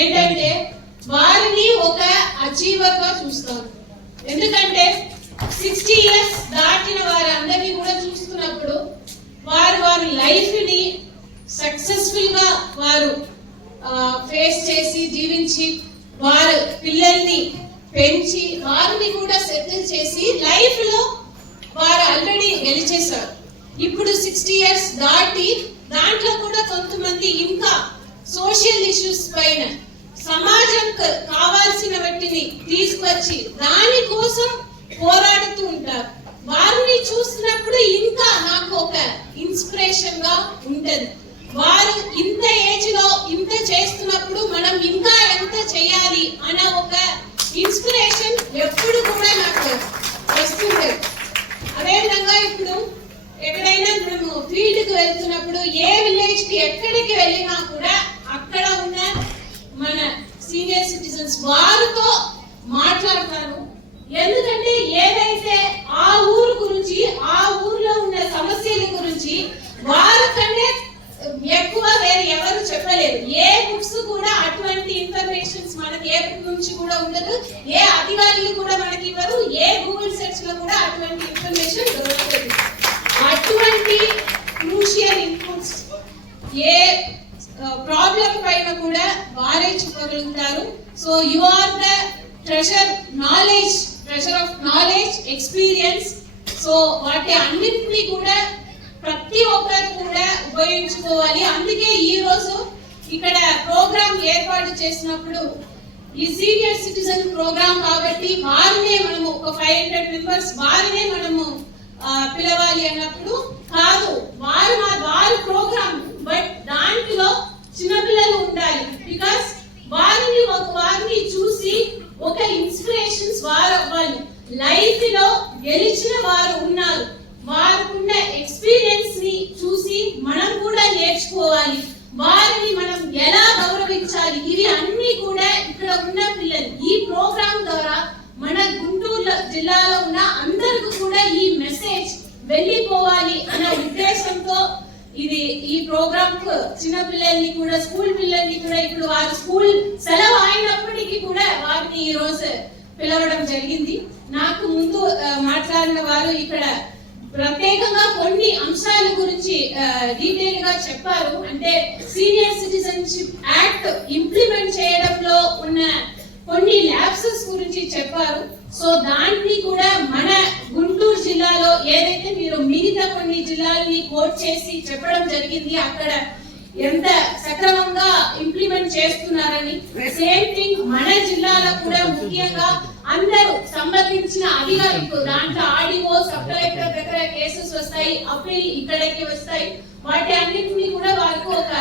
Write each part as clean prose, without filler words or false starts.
ఏంటంటే వారిని ఒక అచీవర్ గా చూస్తాను. ఎందుకంటే 60 years దాటిన వారందరినీ కూడా చూస్తున్నప్పుడు వారి లైఫ్ ని సక్సెస్ఫుల్ గా వారు ఫేస్ చేసి జీవించి వారు పిల్లల్ని పెంచి వారిని కూడా సెటిల్ చేసి లైఫ్ లో వారు ఆల్రెడీ గెలిచేశారు. ఇప్పుడు 60 years దాటి దాంట్లో కూడా కొంతమంది ఇంకా సోషల్ ఇష్యూస్ పైన సమాజం కావాల్సిన వాటిని తీసుకొచ్చి దానికోసం పోరాడుతూ ఉంటారు. వారిని చూసినప్పుడు ఇంకా నాకు ఒక ఇన్స్పిరేషన్ గా ఉంటది. వారు ఇంత ఏజ్ లో ఇంత చేస్తున్నప్పుడు మనం ఇంకా ఎంత చేయాలి అన్న ఒక ఇన్స్పిరేషన్ ఎప్పుడు కూడా నాకు వస్తుంటది. అదేవిధంగా ఇప్పుడు ఎక్కడైనా మేము ఫీల్డ్ కి వెళ్తున్నప్పుడు ఏ విలేజ్ కి ఎక్కడికి వెళ్ళినా కూడా అక్కడ ఉన్న మన సీనియర్ సిటిజన్స్ వారితో మాట్లాడతాను. ఎందుకంటే ఏదైతే ఆ ఊరు గురించి ఆ ఊర్లో ఉన్న సమస్యల గురించి వారికంటే ఎక్కువ వేరే ఎవరు చెప్పలేరు. ఏ బుక్స్ కూడా అటువంటి ఇన్ఫర్మేషన్స్ మనకి ఏ బుక్ నుంచి కూడా ఉండదు, ఏ అధికారులు కూడా మనకి ఇవ్వరు, ఏ గూగుల్ సెర్చ్ లో కూడా అటువంటి ఇన్ఫర్మేషన్ దొరకదు. అటువంటి క్రూషియల్ ఇన్పుట్స్ ఏ ప్రాబ్లం పైన కూడా వారే చెప్పగలుగుతారు. So you are the treasure of knowledge experience. సో వాటి అన్నింటినీ కూడా ప్రతి ఒక్కరు కూడా ఉపయోగించుకోవాలి. అందుకే ఈ రోజు ఇక్కడ ప్రోగ్రామ్ ఏర్పాటు చేసినప్పుడు ఈ సీనియర్ సిటిజన్ ప్రోగ్రామ్ కాబట్టి వారినే మనము ఒక 500 మెంబర్స్ వారినే మనము పిలవాలి అన్నప్పుడు కాదు, వారి ప్రోగ్రామ్ బట్ దాంట్లో చిన్నపిల్లలు ఉండాలి. బికాస్ వారిని చూసి ఒక ఇన్స్పిరేషన్స్ వాళ్ళు లైఫ్ లో గెలిచిన వారు ఉన్నారు. వారికున్న ఎక్స్పీరియన్స్ ని చూసి మనం కూడా నేర్చుకోవాలి. వారిని మనం ఎలా గౌరవించాలి, ఇవి అన్ని కూడా ఇక్కడ ఉన్న పిల్లలు ఈ ప్రోగ్రామ్ ద్వారా మన గుంటూరు జిల్లాలో ఉన్న అందరికీ కూడా ఈ మెసేజ్ వెళ్ళిపోవాలి అన్న ఉద్దేశంతో ఈ ప్రోగ్రామ్ చిన్న పిల్లల్ని కూడా స్కూల్ పిల్లల్ని కూడా ఇప్పుడు వారు స్కూల్ సెలవు అయినప్పటికీ కూడా వారిని ఈ రోజు పిలవడం జరిగింది. నాకు ముందు మాట్లాడిన వారు ఇక్కడ ప్రత్యేకంగా కొన్ని అంశాల గురించి డీటెయిల్ గా చెప్పారు. అంటే సీనియర్ సిటిజన్షిప్ యాక్ట్ ఇంప్లిమెంట్ చేయడంలో ఉన్న కొన్ని ల్యాప్సెస్ గురించి చెప్పారు. సో దాన్ని కూడా మన గుంటూరు జిల్లాలో ఏదైతే మీరు మిగతా కొన్ని జిల్లాలని కోట్ చేసి చెప్పడం జరిగింది అక్కడ ఎంత సక్రమంగా ఇంప్లిమెంట్ చేస్తున్నారని, సేమ్ థింగ్ మన జిల్లాలో కూడా ముఖ్యంగా అందరూ సంబంధించిన అధికారులు దాంట్లో ఆర్డీఓ సబ్ కలెక్టర్ దగ్గర కేసెస్ వస్తాయి, అప్పీల్ ఇక్కడికి వస్తాయి. వాటి అన్నింటినీ కూడా వారికి ఒక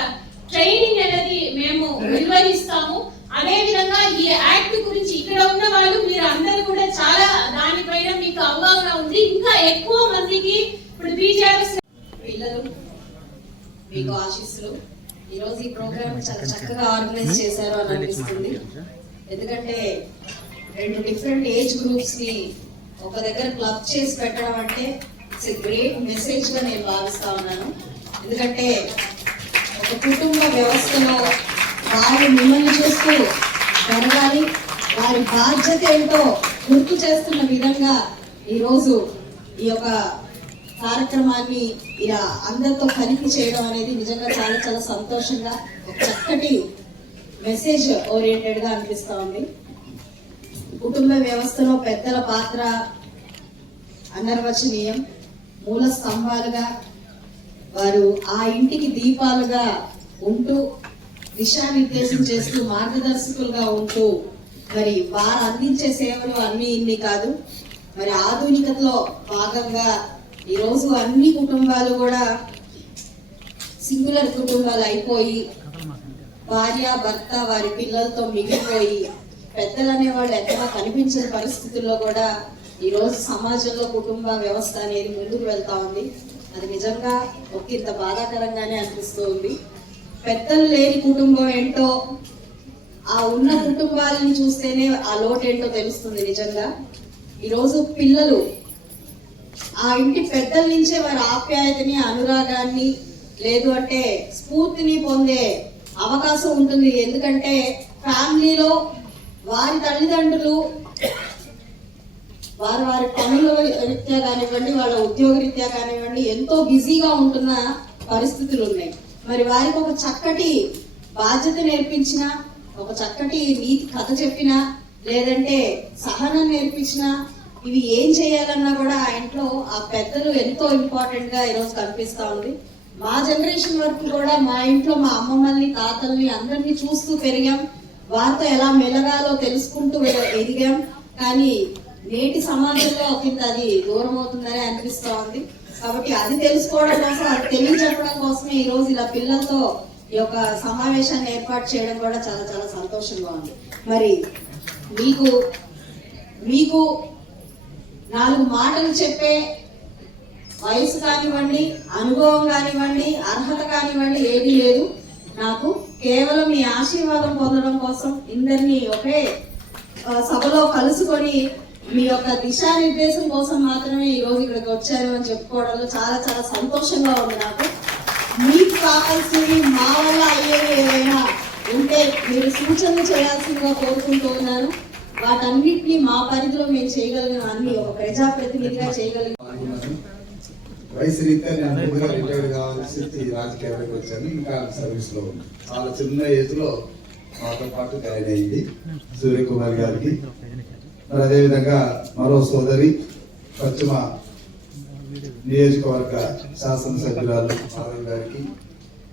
ట్రైనింగ్ అనేది మేము నిర్వహిస్తాము. అదే విధంగా ఈ యాక్ట్ గురించి ఇక్కడ ఉన్న వాళ్ళు మీరు అందరూ కూడా చాలా దానిపైన మీకు అవగాహన ఉంది. ఇంకా ఎక్కువ మందికి ఇప్పుడు బీజేపీ పిల్లలు మీకు ఆశీస్సులు. ఈరోజు ఈ ప్రోగ్రామ్ చాలా చక్కగా ఆర్గనైజ్ చేశారు అని అనిపిస్తుంది. ఎందుకంటే 2 డిఫరెంట్ ఏజ్ గ్రూప్స్ ని ఒక దగ్గర క్లబ్ చేసి పెట్టడం అంటే ఇట్స్ ఎ గ్రేట్ మెసేజ్ గా నేను భావిస్తా ఉన్నాను. ఎందుకంటే ఒక కుటుంబ వ్యవస్థలో వారు మిమ్మల్ని చూస్తూ జరగాలి, వారి బాధ్యత ఏంటో గుర్తు చేస్తున్న విధంగా ఈరోజు ఈ యొక్క కార్యక్రమాన్ని ఇలా అందరితో కలిపి చేయడం అనేది నిజంగా చాలా చాలా సంతోషంగా ఒక చక్కటి మెసేజ్ ఓరియంటెడ్ గా అనిపిస్తా ఉంది. కుటుంబ వ్యవస్థలో పెద్దల పాత్ర అనిర్వచనీయం. మూల స్తంభాలుగా వారు ఆ ఇంటికి దీపాలుగా ఉంటూ దిశానిర్దేశం చేస్తూ మార్గదర్శకులుగా ఉంటూ మరి వారు అందించే సేవలు అన్ని ఇన్ని కాదు. మరి ఆధునికతలో భాగంగా ఈరోజు అన్ని కుటుంబాలు కూడా సింగులర్ కుటుంబాలు అయిపోయి భార్య భర్త వారి పిల్లలతో మిగిలిపోయి పెద్దలు అనేవాళ్ళు ఎంతగా కనిపించిన పరిస్థితుల్లో కూడా ఈరోజు సమాజంలో కుటుంబ వ్యవస్థ అనేది ముందుకు వెళ్తా ఉంది. అది నిజంగా ఒకంత బాధాకరంగానే అనిపిస్తూ ఉంది. పెద్దలు లేని కుటుంబం ఏంటో, ఆ ఉన్న కుటుంబాలని చూస్తేనే ఆ లోటు ఏంటో తెలుస్తుంది. నిజంగా ఈరోజు పిల్లలు ఆ ఇంటి పెద్దల నుంచే వారి ఆప్యాయతని, అనురాగాన్ని, లేదు అంటే స్ఫూర్తిని పొందే అవకాశం ఉంటుంది. ఎందుకంటే ఫ్యామిలీలో వారి తల్లిదండ్రులు వారి పనుల రీత్యా కానివ్వండి, వాళ్ళ ఉద్యోగ రీత్యా కానివ్వండి ఎంతో బిజీగా ఉంటున్న పరిస్థితులు ఉన్నాయి. మరి వారికి ఒక చక్కటి బాధ్యత నేర్పించిన, ఒక చక్కటి నీతి కథ చెప్పినా, లేదంటే సహనం నేర్పించిన, ఇవి ఏం చేయాలన్నా కూడా ఆ ఇంట్లో ఆ పెద్దలు ఎంతో ఇంపార్టెంట్ గా ఈరోజు కనిపిస్తా ఉంది. మా జనరేషన్ వరకు కూడా మా ఇంట్లో మా అమ్మమ్మల్ని, తాతల్ని అందరినీ చూస్తూ పెరిగాం. వారితో ఎలా మెలగాలో తెలుసుకుంటూ ఎదిగాం. కానీ నేటి సమాజంలో ఒకంత అది దూరం అవుతుందని అనిపిస్తా ఉంది. కాబట్టి అది తెలుసుకోవడం కోసం, అది తెలియజెప్పడం కోసమే ఈ రోజు ఇలా పిల్లలతో ఈ యొక్క సమావేశాన్ని ఏర్పాటు చేయడం కూడా చాలా చాలా సంతోషంగా ఉంది. మరి మీకు 4 మాటలు చెప్పే వయసు కానివ్వండి, అనుభవం కానివ్వండి, అర్హత కానివ్వండి ఏది లేదు. నాకు కేవలం మీ ఆశీర్వాదం పొందడం కోసం, ఇందరినీ ఒకే సభలో కలుసుకొని మీ యొక్క దిశానిర్దేశం కోసం మాత్రమే ఈ రోజు ఇక్కడికి వచ్చాను అని చెప్పుకోవడంలో చాలా చాలా సంతోషంగా ఉంది నాకు. మీకు కావాల్సింది మా వల్ల అయ్యేవి ఏవైనా ఉంటే మీరు సూచనలు చేయాల్సిందిగా కోరుకుంటూ ఉన్నాను. వాటన్నిటినీ మా పరిధిలో మేము చేయగలిగిన అన్ని ఒక ప్రజాప్రతినిధిగా చేయగలిగిన వయసు రీత్యా నేను ముందుగా రిటైర్డ్ కావాల్సి రాజకీయాలకు వచ్చాను. ఇంకా సర్వీస్ లో ఉంది. చాలా చిన్న ఏజ్ లో మాతో పాటు జాయిన్ అయింది సూర్యకుమార్ గారికి. మరి అదేవిధంగా మరో సోదరి పశ్చిమ నియోజకవర్గ శాసనసభ్యురాలు మాధవ్ గారికి,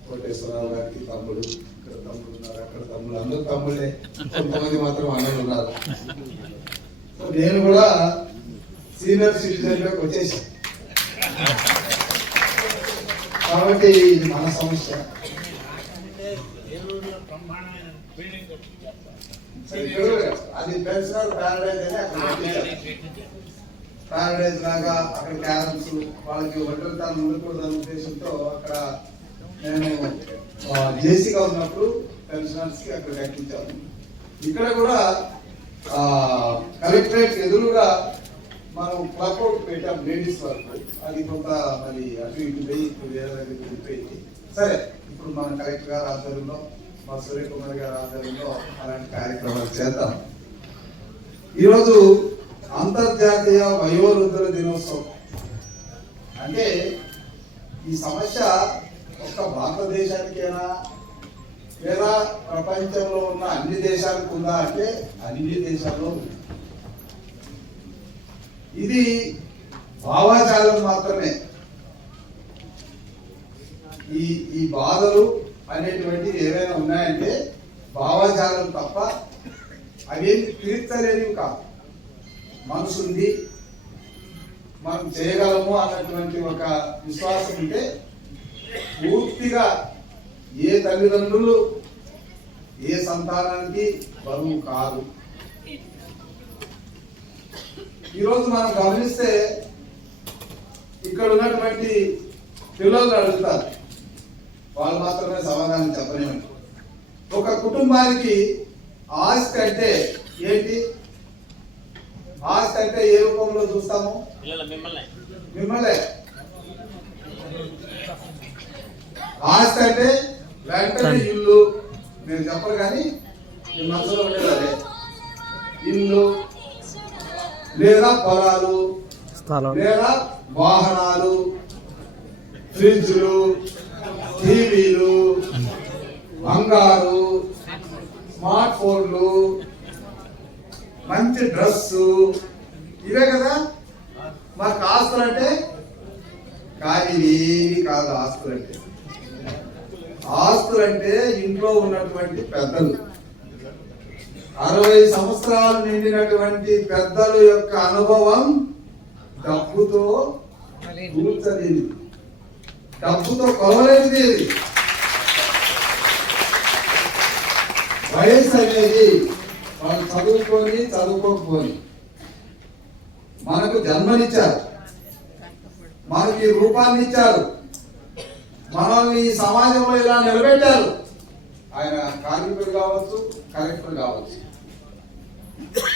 కోటేశ్వరరావు గారికి తమ్ముడు, ఇక్కడ తమ్ముడు ఉన్నారు, అక్కడ తమ్ముడు, అందరూ తమ్ముళ్ళే, కొంతమంది మాత్రం అన్నలు ఉన్నారు. నేను కూడా సీనియర్ సిటిజన్ లోకి వచ్చేసాను. కాబట్టి ఇది మన సమస్య. అది పెన్షనర్ ప్యారడైజ్ అని అక్కడ ప్యారడైజ్ లాగా అక్కడ క్యారమ్స్ వాళ్ళకి ఒంటరితనం ఉండకూడదనే ఉద్దేశంతో అక్కడ నేను జేసీగా ఉన్నప్పుడు పెన్షనర్స్ కి అక్కడ కట్టించాను. ఇక్కడ కూడా కలెక్టరేట్ ఎదురుగా మనం క్లబ్ అవుట్ పెట్టాం లేడీస్ వరకు. అది కొంత మరి అటు ఇటు పోయి ఇప్పుడు వేరే దగ్గరికి వెళ్ళిపోయింది. సరే, ఇప్పుడు మన కలెక్టర్ గారి ఆధ్వర్యంలో, మా సూర్యకుమార్ గారి ఆధ్వర్యంలో అలాంటి కార్యక్రమాలు చేద్దాం. ఈరోజు అంతర్జాతీయ వయోవృద్ధుల దినోత్సవం. అంటే ఈ సమస్య ఒక్క భారతదేశానికేనా లేదా ప్రపంచంలో ఉన్న అన్ని దేశాలకు ఉందా అంటే అన్ని దేశాల్లో ఉంది. ఇది భావాజాలం మాత్రమే. ఈ బాధలు అనేటువంటి ఏవైనా ఉన్నాయంటే భావాజాలం తప్ప అవేమి తీర్చలేనివి కాదు. మనసుంది, మనం చేయగలము అన్నటువంటి ఒక విశ్వాసం ఉంటే పూర్తిగా ఏ తల్లిదండ్రులు ఏ సంతానానికి బరువు కాదు. ఈరోజు మనం గమనిస్తే ఇక్కడ ఉన్నటువంటి పిల్లలు అడుగుతారు, వాళ్ళు మాత్రమే సమాధానం చెప్పలేమని. ఒక కుటుంబానికి ఆస్తి అంటే ఏంటి? ఆస్తి అంటే ఏ రూపంలో చూస్తాము? మిమ్మల్ని. ఆస్తి అంటే వెంటనే ఇల్లు, నేను చెప్పరు కానీ మీ మనసులో ఉండేది అదే. ఇల్లు లేదా పొలాలు లేదా వాహనాలు, ఫ్రిడ్జ్లు, టీవీలు, బంగారు, స్మార్ట్ ఫోన్లు, మంచి డ్రెస్సు, ఇవే కదా మాకు ఆస్తులు అంటే. కానీ ఇవి కాదు ఆస్తులంటే. ఆస్తులంటే ఇంట్లో ఉన్నటువంటి పెద్దలు, 60 సంవత్సరాలు నిండినటువంటి పెద్దల యొక్క అనుభవం డబ్బుతో కూర్చలేదు, డబ్బుతో కొలవలేనిది. వయస్సు అనేది వాళ్ళు చదువుకొని చదువుకోకపోని మనకు జన్మనిచ్చారు, మనకి రూపాన్ని ఇచ్చారు, మనల్ని ఈ సమాజంలో ఇలా నిలబెట్టారు. ఆయన కార్మికుడు కావచ్చు, కలెక్టర్ కావచ్చు,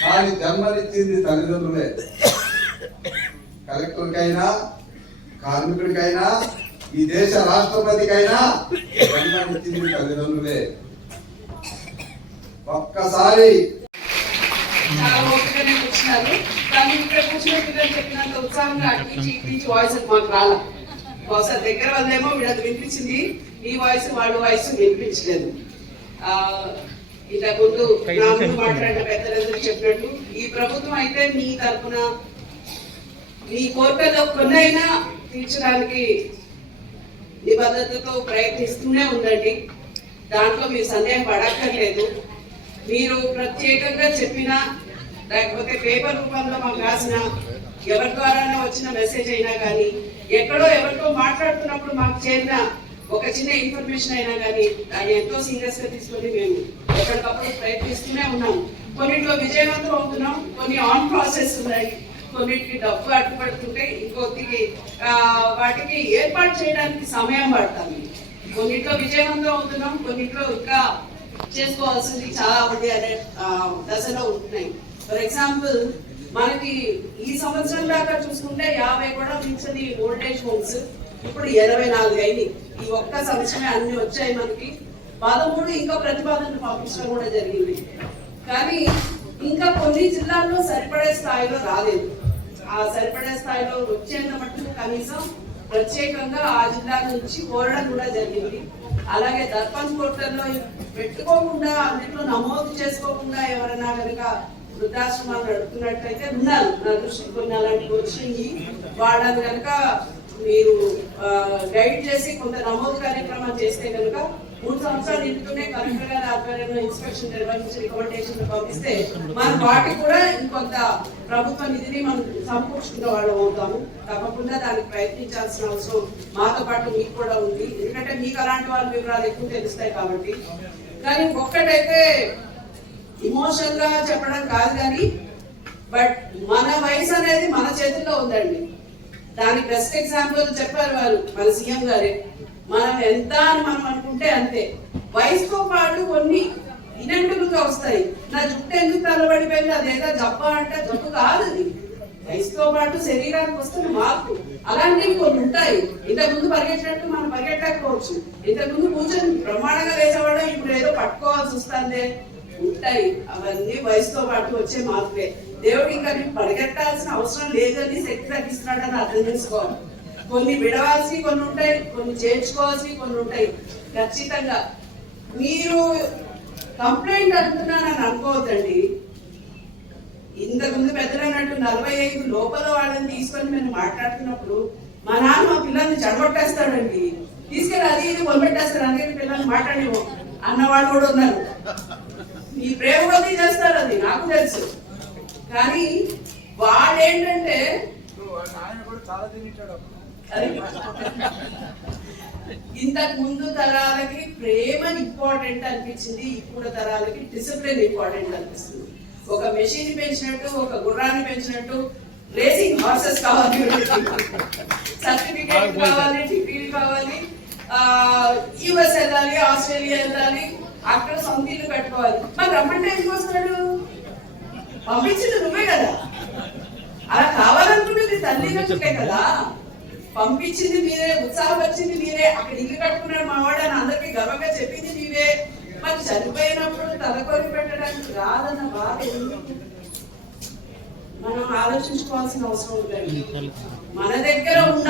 కానీ జన్మనిచ్చింది తల్లిదండ్రులే. కలెక్టర్కైనా, కార్మికుడికైనా, ఈ దేశ రాష్ట్రపతికైనా జన్మనిచ్చింది తల్లిదండ్రులే. ఒక్కసారి చాలా ఓపికనే కూర్చున్నారు. కానీ ఇక్కడ కూర్చున్న పిల్లలు చెప్పినంత ఉత్సాహంగా అటు వాయిస్ మాకు రాలా. బహుశా దగ్గర వల్లేమో వీళ్ళకి వినిపించింది, ఈ వాయిస్ వాళ్ళ వాయిస్ వినిపించలేదు. ఇంతకు ముందు నా ముందు మాట్లాడిన పెద్దలందరూ చెప్పినట్టు ఈ ప్రభుత్వం అయితే మీ తరఫున మీ కోరికల్లో కొన్నైనా తీర్చడానికి నిబద్ధతతో ప్రయత్నిస్తూనే ఉండండి. దాంట్లో మీరు సందేహం పడక్కర్లేదు. మీరు ప్రత్యేకంగా చెప్పినా లేకపోతే పేపర్ రూపంలో మాకు రాసిన ఎవరి ద్వారానే వచ్చిన మెసేజ్ అయినా కానీ ఎక్కడో ఎవరితో మాట్లాడుతున్నప్పుడు మాకు చేరిన ఒక చిన్న ఇన్ఫర్మేషన్ అయినా కానీ దాన్ని ఎంతో సీరియస్ గా తీసుకొని మేము ఎప్పటికప్పుడు ప్రయత్నిస్తూనే ఉన్నాం. కొన్నింటిలో విజయవంతం అవుతున్నాం, కొన్ని ఆన్ ప్రాసెస్ ఉన్నాయి, కొన్నిటికి డబ్బు అడ్డుపడుతుంటే ఇంకొకటికి వాటికి ఏర్పాటు చేయడానికి సమయం పడుతుంది. కొన్నింటిలో విజయవంతం అవుతున్నాం, కొన్నింటిలో ఇంకా చేసుకోవాల్సింది చాలా ఉంది అనే దశలో ఉంటున్నాయి. ఫర్ ఎగ్జాంపుల్ మనకి ఈ సంవత్సరం దాకా చూసుకుంటే 50 కూడా మించని ఓల్డేజ్ హోమ్స్ ఇప్పుడు 84 అయింది. ఈ ఒక్క సంవత్సరమే అన్ని వచ్చాయి. మనకి 13 ఇంకా ప్రతిపాదనలు పంపించడం కూడా జరిగింది. కానీ ఇంకా కొన్ని జిల్లాల్లో సరిపడే స్థాయిలో రాలేదు. ఆ సరిపడే స్థాయిలో వచ్చేంత మట్టుకు కనీసం ప్రత్యేకంగా ఆ జిల్లా నుంచి కోరడం కూడా జరిగింది. అలాగే దర్పంచ్ పోర్టల్లో పెట్టుకోకుండా అన్నింటిలో నమోదు చేసుకోకుండా ఎవరైనా కనుక వృద్ధాశ్రమాలు నడుపుతున్నట్లయితే ఉన్నారు. నా దృష్టికి కొన్ని అలాంటివి వచ్చినాయి. వాళ్ళని కనుక మీరు గైడ్ చేసి కొంత నమోదు కార్యక్రమం చేస్తే కనుక 3 సంవత్సరాలు నిండుతూనే కలెక్టర్ గారి ఆధ్వర్యంలో ఇన్స్పెక్షన్ నిర్వహించి రికమెండేషన్ పంపిస్తే మనం వాటికి కూడా ఇంకొంత ప్రభుత్వ నిధిని మనం సమకూర్చుకున్న వాళ్ళు అవుతాము. తప్పకుండా దానికి ప్రయత్నించాల్సిన అవసరం మాతో పాటు మీకు కూడా ఉంది. ఎందుకంటే మీకు అలాంటి వాళ్ళ వివరాలు ఎక్కువ తెలుస్తాయి కాబట్టి. కానీ ఒక్కటైతే ఇమోషన్ గా చెప్పడం కాదు కానీ బట్ మన వయసు అనేది మన చేతుల్లో ఉందండి. దానికి బెస్ట్ ఎగ్జాంపుల్ చెప్పారు వారు, మన సీఎం గారే. మనం ఎంత అని మనం అనుకుంటే అంతే. వయసుతో పాటు కొన్ని ఇనెంటులుగా వస్తాయి. నా జుట్టు ఎందుకు తలబడిపోయింది, అదేదో జబ్బా అంటే జబ్బు కాదు అది. వయసుతో పాటు శరీరానికి వస్తున్న మార్పు అలాంటివి కొన్ని ఉంటాయి. ఇంతకుముందు పరిగెట్టినట్టు మనం పరిగెట్టకపోవచ్చు. ఇంతకుముందు కూర్చొని బ్రహ్మాండంగా వేసేవాడు, ఇప్పుడు ఏదో పట్టుకోవాల్సి వస్తుంది ఉంటాయి. అవన్నీ వయసుతో పాటు వచ్చే మార్పులే. దేవుడు ఇంకా నీకు పరిగెట్టాల్సిన అవసరం లేదని శక్తి తగ్గిస్తున్నాడని అర్థం చేసుకోవాలి. కొన్ని విడవాల్సి కొన్ని ఉంటాయి, కొన్ని చేర్చుకోవాల్సి కొన్ని ఉంటాయి. ఖచ్చితంగా మీరు కంప్లైంట్ అంటున్నానని అనుకోవద్దండి. ఇంతకుముందు పెద్దలైనట్టు 45 లోపల వాళ్ళని తీసుకొని మేము మాట్లాడుతున్నప్పుడు మా నాన్న మా పిల్లల్ని చెడగొట్టేస్తాడండి, తీసుకెళ్ళి అది ఇది కొనిపెట్టేస్తారు, అందుకే పిల్లల్ని మాట్లాడేమో అన్నవాళ్ళు కూడా ఉన్నారు. ఈ ప్రేమ కొద్ది చేస్తారు, అది నాకు తెలుసు. కానీ వాడేంటంటే ఇంతకు ముందు తరాలకి ప్రేమ ఇంపార్టెంట్ అనిపించింది, ఇప్పుడు తరాలకి డిసిప్లిన్ ఇంపార్టెంట్ అనిపిస్తుంది. ఒక మెషిన్ పెంచినట్టు, ఒక గుర్రాన్ని పెంచినట్టు రేసింగ్ హార్సెస్ కావాలి, సర్టిఫికేట్ కావాలి, డిగ్రీలు కావాలి, యుఎస్ వెళ్ళాలి, ఆస్ట్రేలియా వెళ్ళాలి, అక్కడ సొంత ఇల్లు కట్టుకోవాలి. మరి రమ్మంటే ఎందుకు వస్తాడు? పంపించింది నువ్వే కదా. అలా కావాలనుకున్నది తల్లిదండ్రులే కదా. పంపించింది మీరే, ఉత్సాహపరిచింది మీరే, అక్కడ ఇల్లు కట్టుకున్నాడు మావాడు అని అందరికీ గర్వంగా చెప్పింది నీవే. మరి చనిపోయినప్పుడు తలకొరి పెట్టడానికి రాదన్న బాధ మనం ఆలోచించుకోవాల్సిన అవసరం ఉందండి. మన దగ్గర ఉన్న